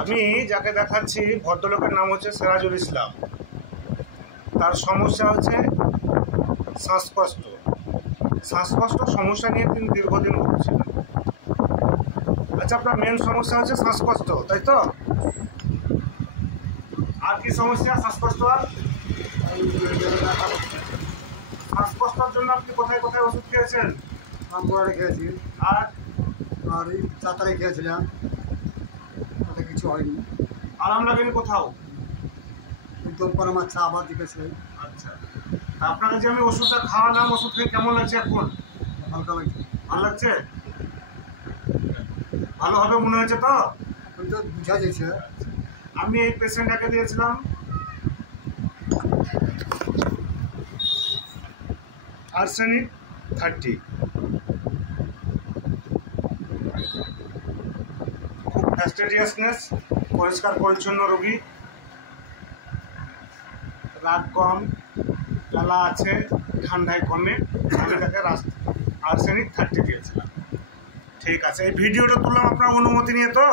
আমি যাকে দেখাচ্ছি ভদ্রলোকের নাম হচ্ছে সিরাজুল ইসলাম। তার সমস্যা হচ্ছে শ্বাসকষ্ট। শ্বাসকষ্ট সমস্যা নিয়ে তিনি দীর্ঘদিন ভুগছেন। আচ্ছা, আপনার মেন সমস্যা হচ্ছে শ্বাসকষ্ট, তাই তো? আর কি সমস্যা? শ্বাসকষ্ট আর শ্বাসকষ্টের জন্য আপনি কোথায় কোথায় ওষুধ খেয়েছেন? রামপুরহাটে খেয়েছি আর এই চাতারে খেয়েছিলাম, তাতে কিছু হয়নি। আরাম লাগেনি কোথাও? দমকল আমার চা আবার দিতেছে। আচ্ছা, আপনাকে যে আমি ওষুধটা খাওয়ালাম, ওষুধ খেয়ে কেমন লাগছে এখন? হালকা লাগছে। ভালো লাগছে? ভালো হবে মনে হয়েছে তো? এখন তো বুঝা যাচ্ছে। আমি এই পেশেন্টটাকে দিয়েছিলাম আর্সেনিক 30। খুব ফ্যাস্টিডিয়াসনেস, পরিষ্কার পরিচ্ছন্ন রোগী, রাগ কম, জ্বালা আছে, ঠান্ডায় কমে। আমি তাকে আর্সেনিক 30 দিয়েছিলাম। ঠিক আছে, এই ভিডিওটা তুললাম আপনার অনুমতি নিয়ে তো?